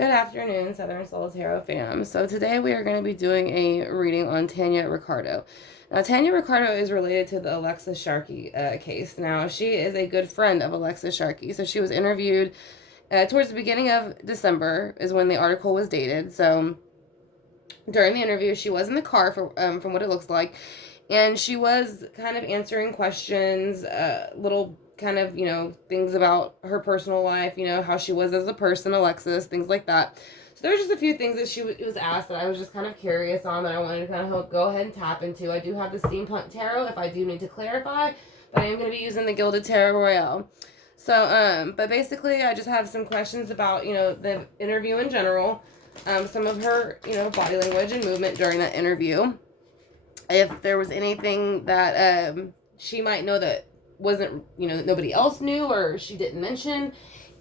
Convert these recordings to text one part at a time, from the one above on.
Good afternoon, Southern Soul Tarot fam. So today we are going to be doing a reading on Tanya Ricardo. Now, Tanya Ricardo is related to the Alexis Sharkey case. Now, she is a good friend of Alexis Sharkey. So she was interviewed towards the beginning of December is when the article was dated. So during the interview, she was in the car from what it looks like. And she was kind of answering questions, little kind of, things about her personal life, how she was as a person, Alexis, things like that. So there were just a few things that she was asked that I was just kind of curious on that I wanted to kind of go ahead and tap into. I do have the Steampunk Tarot if I do need to clarify, but I am going to be using the Gilded Tarot Royale. So, but basically I just have some questions about, the interview in general, some of her, body language and movement during that interview. If there was anything that she might know that wasn't, that nobody else knew or she didn't mention.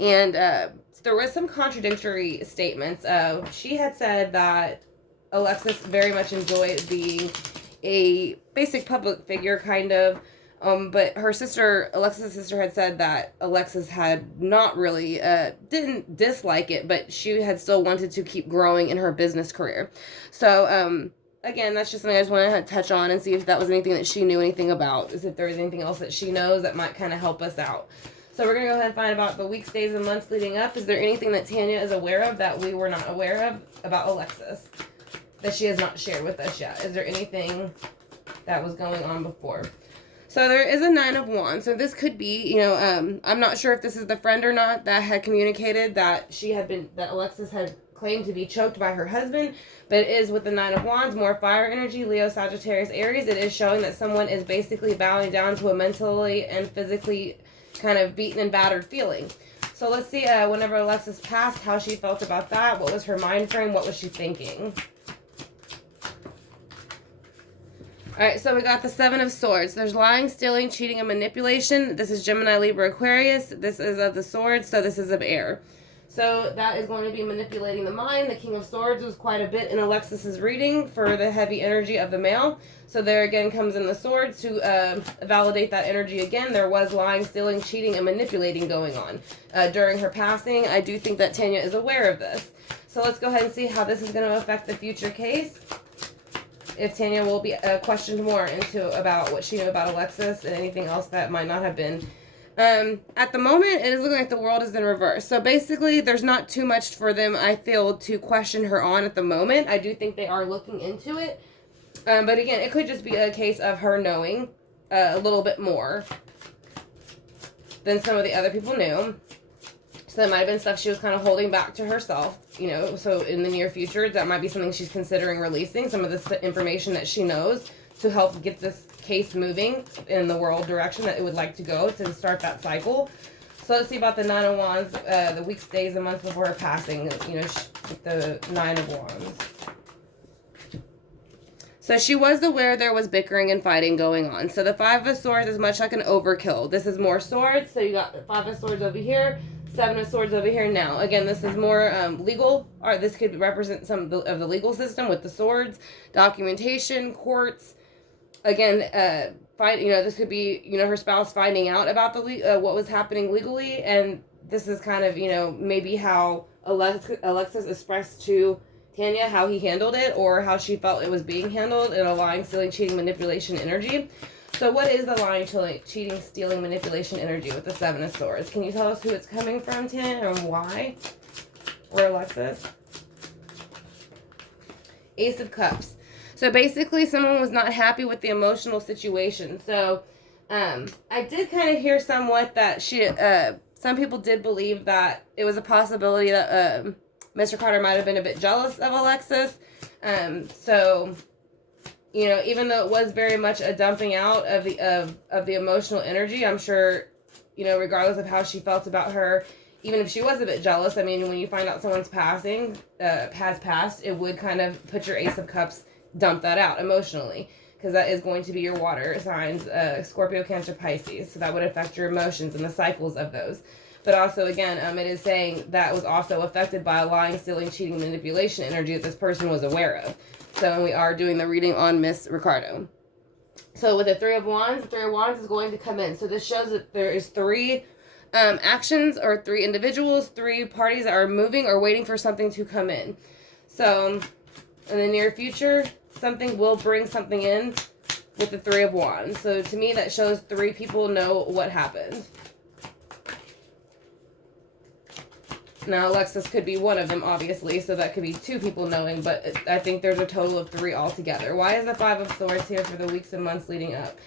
And there was some contradictory statements. She had said that Alexis very much enjoyed being a basic public figure, kind of. But her sister, Alexis' sister, had said that Alexis had not really, didn't dislike it, but she had still wanted to keep growing in her business career. So, again, that's just something I just wanted to touch on and see if that was anything that she knew anything about. If there was anything else that she knows that might kind of help us out. So we're going to go ahead and find about the weeks, days, and months leading up. Is there anything that Tanya is aware of that we were not aware of about Alexis that she has not shared with us yet? Is there anything that was going on before? So there is a 9 of Wands. So this could be, I'm not sure if this is the friend or not that had communicated that that Alexis had claimed to be choked by her husband, but it is with the 9 of Wands, more fire energy, Leo, Sagittarius, Aries. It is showing that someone is basically bowing down to a mentally and physically kind of beaten and battered feeling. So let's see, whenever Alexis passed, how she felt about that. What was her mind frame? What was she thinking? Alright, so we got the 7 of Swords. There's lying, stealing, cheating, and manipulation. This is Gemini, Libra, Aquarius. This is of the Swords, so this is of air. So that is going to be manipulating the mind. The King of Swords was quite a bit in Alexis's reading for the heavy energy of the male. So there again comes in the Swords to validate that energy again. There was lying, stealing, cheating, and manipulating going on during her passing. I do think that Tanya is aware of this. So let's go ahead and see how this is going to affect the future case. If Tanya will be questioned more about what she knew about Alexis and anything else that might not have been. At the moment, it is looking like the world is in reverse. So basically, there's not too much for them, I feel, to question her on at the moment. I do think they are looking into it. But again, it could just be a case of her knowing a little bit more than some of the other people knew. So that might have been stuff she was kind of holding back to herself, so in the near future, that might be something she's considering releasing, some of this information that she knows to help get this case moving in the world direction that it would like to go to start that cycle. So let's see about the 9 of Wands, the weeks, days, and months before her passing, with the 9 of Wands. So she was aware there was bickering and fighting going on. So the 5 of Swords is much like an overkill. This is more swords, so you got the 5 of Swords over here, 7 of Swords over here now. Again, this is more legal, or this could represent some of the legal system with the swords, documentation, courts. Again, this could be, her spouse finding out about what was happening legally, and this is kind of, maybe how Alexis expressed to Tanya how he handled it, or how she felt it was being handled in a lying, stealing, cheating, manipulation energy. So what is the lying, cheating, stealing, manipulation energy with the 7 of Swords? Can you tell us who it's coming from, Tanya, and why? Or Alexis? Ace of Cups. So basically, someone was not happy with the emotional situation. So I did kind of hear somewhat that some people did believe that it was a possibility that Mr. Carter might have been a bit jealous of Alexis. So, even though it was very much a dumping out of the emotional energy, I'm sure, regardless of how she felt about her, even if she was a bit jealous, I mean, when you find out someone's has passed, it would kind of put your Ace of Cups, dump that out emotionally, because that is going to be your water signs, Scorpio, Cancer, Pisces. So that would affect your emotions and the cycles of those. But also, again, it is saying that was also affected by a lying, stealing, cheating, manipulation energy that this person was aware of. So we are doing the reading on Miss Ricardo. So with the 3 of Wands, the 3 of Wands is going to come in. So this shows that there is 3 Actions are 3 individuals, 3 parties that are moving or waiting for something to come in. So in the near future, something will bring something in with the 3 of Wands. So to me, that shows 3 people know what happened. Now, Alexis could be one of them, obviously, so that could be 2 people knowing, but I think there's a total of 3 altogether. Why is the 5 of Swords here for the weeks and months leading up?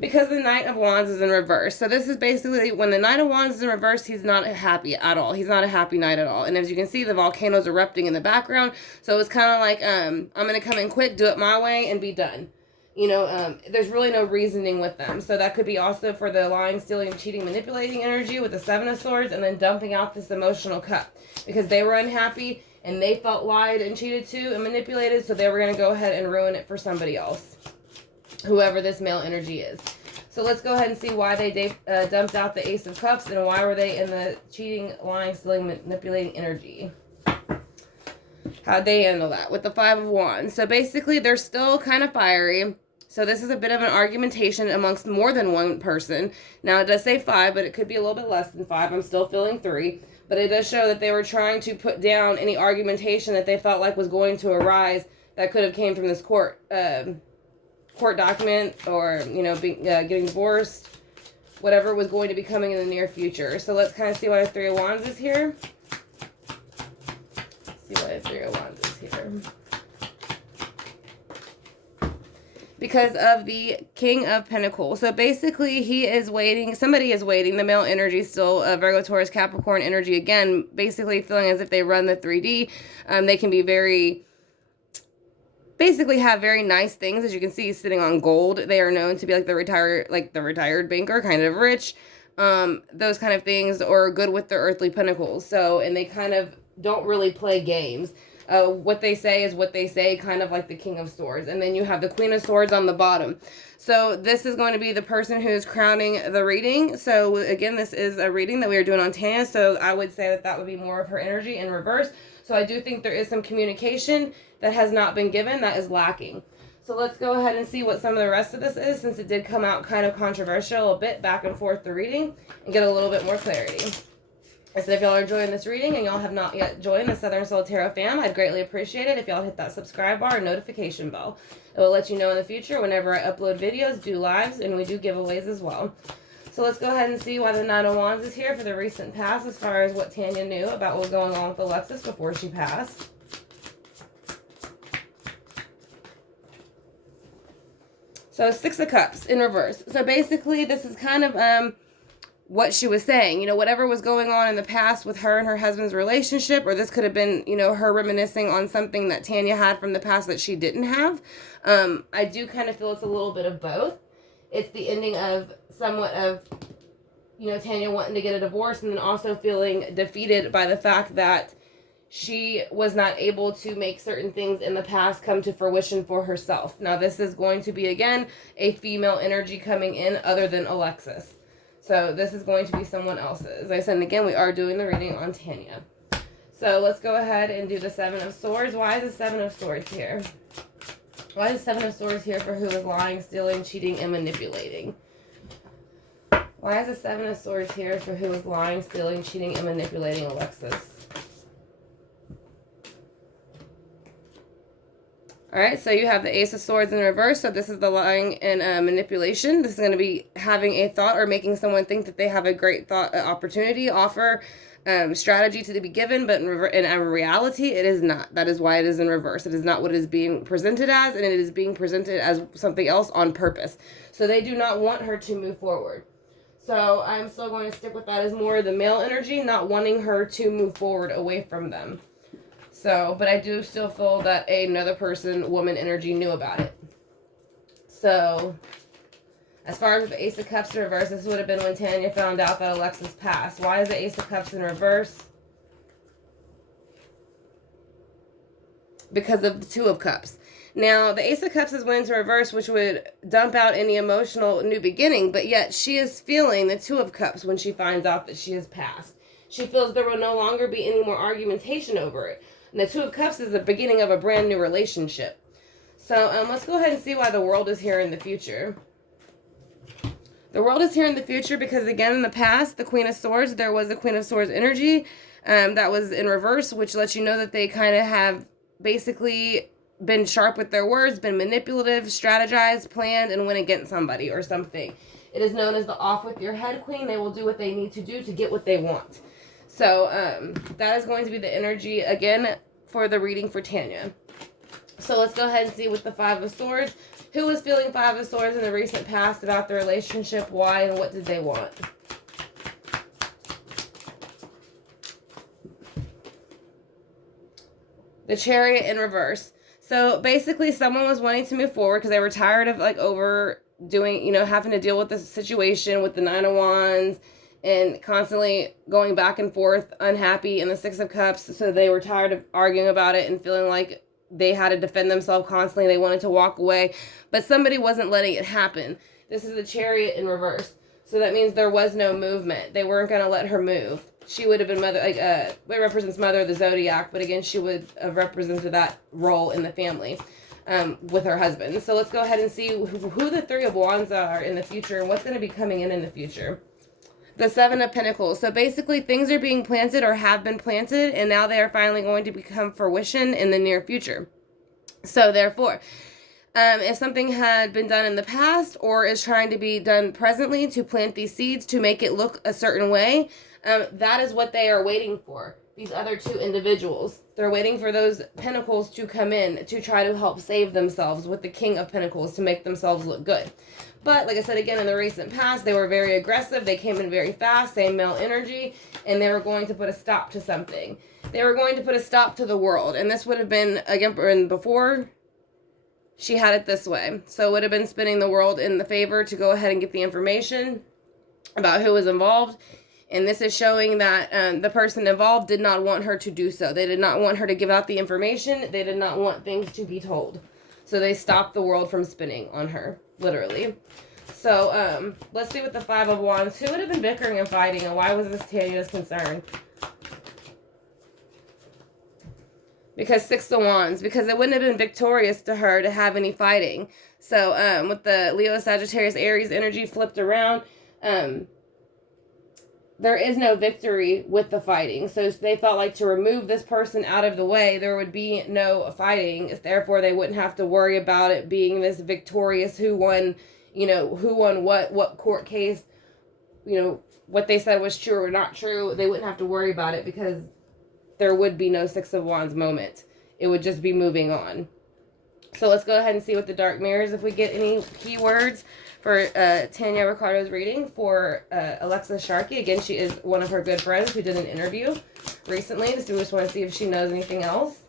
Because the Knight of Wands is in reverse. So this is basically, when the Knight of Wands is in reverse, he's not happy at all. He's not a happy knight at all. And as you can see, the volcano's erupting in the background, so it's kind of like, I'm going to come in quick, do it my way, and be done. You know, there's really no reasoning with them. So that could be also for the lying, stealing, cheating, manipulating energy with the 7 of Swords, and then dumping out this emotional cup. Because they were unhappy, and they felt lied and cheated to and manipulated, so they were going to go ahead and ruin it for somebody else. Whoever this male energy is. So let's go ahead and see why they dumped out the Ace of Cups, and why were they in the cheating, lying, stealing, manipulating energy. How'd they handle that? With the 5 of Wands. So basically, they're still kind of fiery. So this is a bit of an argumentation amongst more than one person. Now, it does say 5, but it could be a little bit less than 5. I'm still feeling 3. But it does show that they were trying to put down any argumentation that they felt like was going to arise that could have came from this court document, or, you know, getting divorced. Whatever was going to be coming in the near future. So let's kind of see why the 3 of Wands is here. See why the 3 of Wands is here. Because of the King of Pentacles. So basically, he is waiting. Somebody is waiting. The male energy is still Virgo, Taurus, Capricorn energy. Again, basically feeling as if they run the 3D. They can be very... basically have very nice things. As you can see, sitting on gold. They are known to be like the retired banker, kind of rich. Those kind of things, or good with their earthly pentacles. So, and they kind of don't really play games. What they say is what they say, kind of like the King of Swords. And then you have the Queen of Swords on the bottom. So this is going to be the person who is crowning the reading. So again, this is a reading that we are doing on Tanya. So I would say that that would be more of her energy in reverse. So I do think there is some communication that has not been given that is lacking. So let's go ahead and see what some of the rest of this is, since it did come out kind of controversial, a bit back and forth the reading, and get a little bit more clarity. I said, if y'all are enjoying this reading and y'all have not yet joined the Southern Soul Tarot fam, I'd greatly appreciate it if y'all hit that subscribe bar and notification bell. It will let you know in the future whenever I upload videos, do lives, and we do giveaways as well. So let's go ahead and see why the 9 of Wands is here for the recent past, as far as what Tanya knew about what was going on with Alexis before she passed. So 6 of Cups in reverse. So basically, this is kind of what she was saying. You know, whatever was going on in the past with her and her husband's relationship, or this could have been, you know, her reminiscing on something that Tanya had from the past that she didn't have. I do kind of feel it's a little bit of both. It's the ending of somewhat of, you know, Tanya wanting to get a divorce, and then also feeling defeated by the fact that she was not able to make certain things in the past come to fruition for herself. Now, this is going to be, again, a female energy coming in other than Alexis. So this is going to be someone else's. As I said, and again, we are doing the reading on Tanya. So let's go ahead and do the 7 of Swords. Why is the 7 of Swords here? Why is the 7 of Swords here for who is lying, stealing, cheating, and manipulating? Why is the 7 of Swords here for who is lying, stealing, cheating, and manipulating Alexis? Alright, so you have the Ace of Swords in reverse. So this is the lying and manipulation. This is going to be having a thought or making someone think that they have a great thought, opportunity, offer, strategy to be given, but in reality, it is not. That is why it is in reverse. It is not what it is being presented as, and it is being presented as something else on purpose. So they do not want her to move forward. So I'm still going to stick with that as more the male energy, not wanting her to move forward away from them. So, but I do still feel that another person, woman energy, knew about it. So, as far as the Ace of Cups in reverse, this would have been when Tanya found out that Alexis passed. Why is the Ace of Cups in reverse? Because of the 2 of Cups. Now, the Ace of Cups is when it's in reverse, which would dump out any emotional new beginning, but yet she is feeling the 2 of Cups when she finds out that she has passed. She feels there will no longer be any more argumentation over it. And the 2 of Cups is the beginning of a brand new relationship. So let's go ahead and see why the World is here in the future. The world is here in the future because, again, in the past, the Queen of Swords, there was a Queen of Swords energy that was in reverse, which lets you know that they kind of have basically been sharp with their words, been manipulative, strategized, planned, and went against somebody or something. It is known as the off with your head queen. They will do what they need to do to get what they want. So that is going to be the energy, again, for the reading for Tanya. So let's go ahead and see with the Five of Swords. Who was feeling Five of Swords in the recent past about the relationship? Why and what did they want? The Chariot in reverse. So basically someone was wanting to move forward because they were tired of like overdoing, you know, having to deal with this situation with the Nine of Wands and constantly going back and forth, unhappy, in the Six of Cups. So they were tired of arguing about it and feeling like they had to defend themselves constantly. They wanted to walk away, but somebody wasn't letting it happen. This is the Chariot in reverse. So that means there was no movement. They weren't going to let her move. She would have been mother, like, it represents mother of the zodiac, but again, she would have represented that role in the family with her husband. So let's go ahead and see who the Three of Wands are in the future and what's going to be coming in the future. The Seven of Pentacles. So basically things are being planted or have been planted, and now they are finally going to become fruition in the near future. So therefore, if something had been done in the past or is trying to be done presently to plant these seeds to make it look a certain way, that is what they are waiting for. These other two individuals, they're waiting for those pentacles to come in to try to help save themselves with the King of Pentacles to make themselves look good. But like I said, again, in the recent past, they were very aggressive. They came in very fast, same male energy, and they were going to put a stop to something. They were going to put a stop to the world. And this would have been, again, before she had it this way. So it would have been spinning the world in the favor to go ahead and get the information about who was involved. And this is showing that the person involved did not want her to do so. They did not want her to give out the information. They did not want things to be told. So they stopped the world from spinning on her, literally. So let's see with the Five of Wands. Who would have been bickering and fighting, and why was this Tanya's concern? Because Six of Wands. Because it wouldn't have been victorious to her to have any fighting. So with the Leo, Sagittarius, Aries energy flipped around, there is no victory with the fighting. So they felt like to remove this person out of the way, there would be no fighting. Therefore, they wouldn't have to worry about it being this victorious who won, you know, who won what court case, you know, what they said was true or not true. They wouldn't have to worry about it because there would be no Six of Wands moment. It would just be moving on. So let's go ahead and see what the dark mirrors, if we get any keywords for Tanya Ricardo's reading for Alexis Sharkey. Again, she is one of her good friends who did an interview recently. So we just want to see if she knows anything else.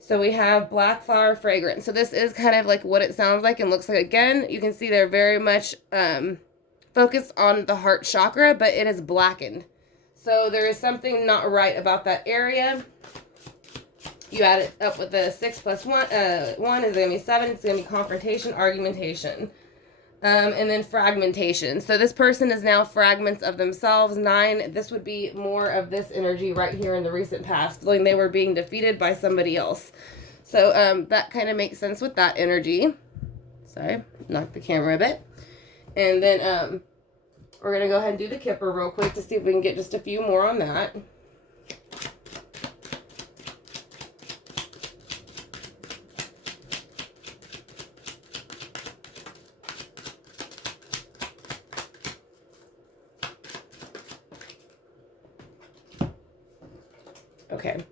So we have Black Flower Fragrance. So this is kind of like what it sounds like and looks like. Again, you can see they're very much focused on the heart chakra, but it is blackened. So there is something not right about that area. You add it up with the 6 plus 1 is going to be 7. It's going to be confrontation, argumentation, and then fragmentation. So this person is now fragments of themselves. 9, this would be more of this energy right here in the recent past, feeling they were being defeated by somebody else. So that kind of makes sense with that energy. Sorry, knocked the camera a bit. And then we're going to go ahead and do the Kipper real quick to see if we can get just a few more on that. Okay,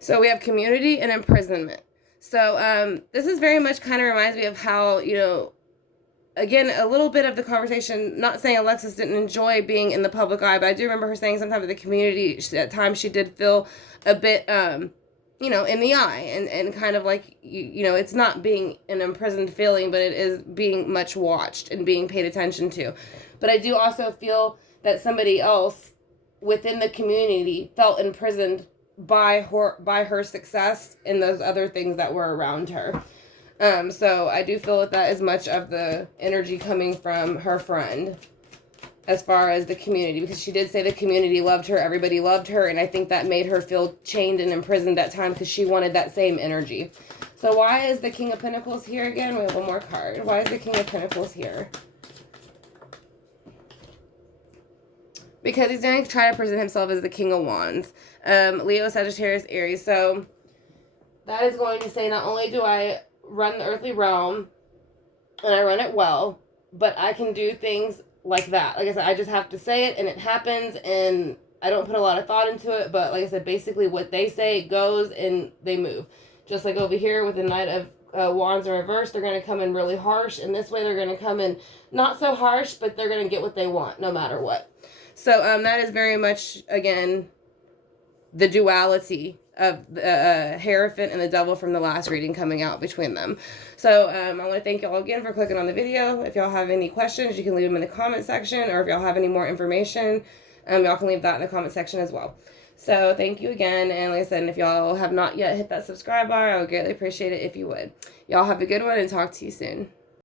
so we have community and imprisonment. So this is very much kind of reminds me of how, you know, again, a little bit of the conversation, not saying Alexis didn't enjoy being in the public eye, but I do remember her saying sometimes at the community, at times she did feel a bit, you know, in the eye and kind of like, you know, it's not being an imprisoned feeling, but it is being much watched and being paid attention to. But I do also feel that somebody else within the community felt imprisoned by her success and those other things that were around her. So I do feel that is much of the energy coming from her friend as far as the community, because she did say the community loved her, everybody loved her, and I think that made her feel chained and imprisoned at times because she wanted that same energy. So why is the King of Pentacles here again? We have one more card. Why is the King of Pentacles here? because he's going to try to present himself as the King of Wands. Leo, Sagittarius, Aries. So that is going to say, not only do I run the earthly realm, and I run it well, but I can do things like that. Like I said, I just have to say it, and it happens, and I don't put a lot of thought into it, but like I said, basically what they say goes, and they move. Just like over here with the Knight of Wands in reverse, they're going to come in really harsh, and this way they're going to come in not so harsh, but they're going to get what they want, no matter what. So that is very much, again, the duality of the Hierophant and the Devil from the last reading coming out between them. So I want to thank y'all again for clicking on the video. If y'all have any questions, you can leave them in the comment section, or if y'all have any more information, y'all can leave that in the comment section as well. So thank you again, and like I said, if y'all have not yet hit that subscribe bar, I would greatly appreciate it if you would. Y'all have a good one, and talk to you soon.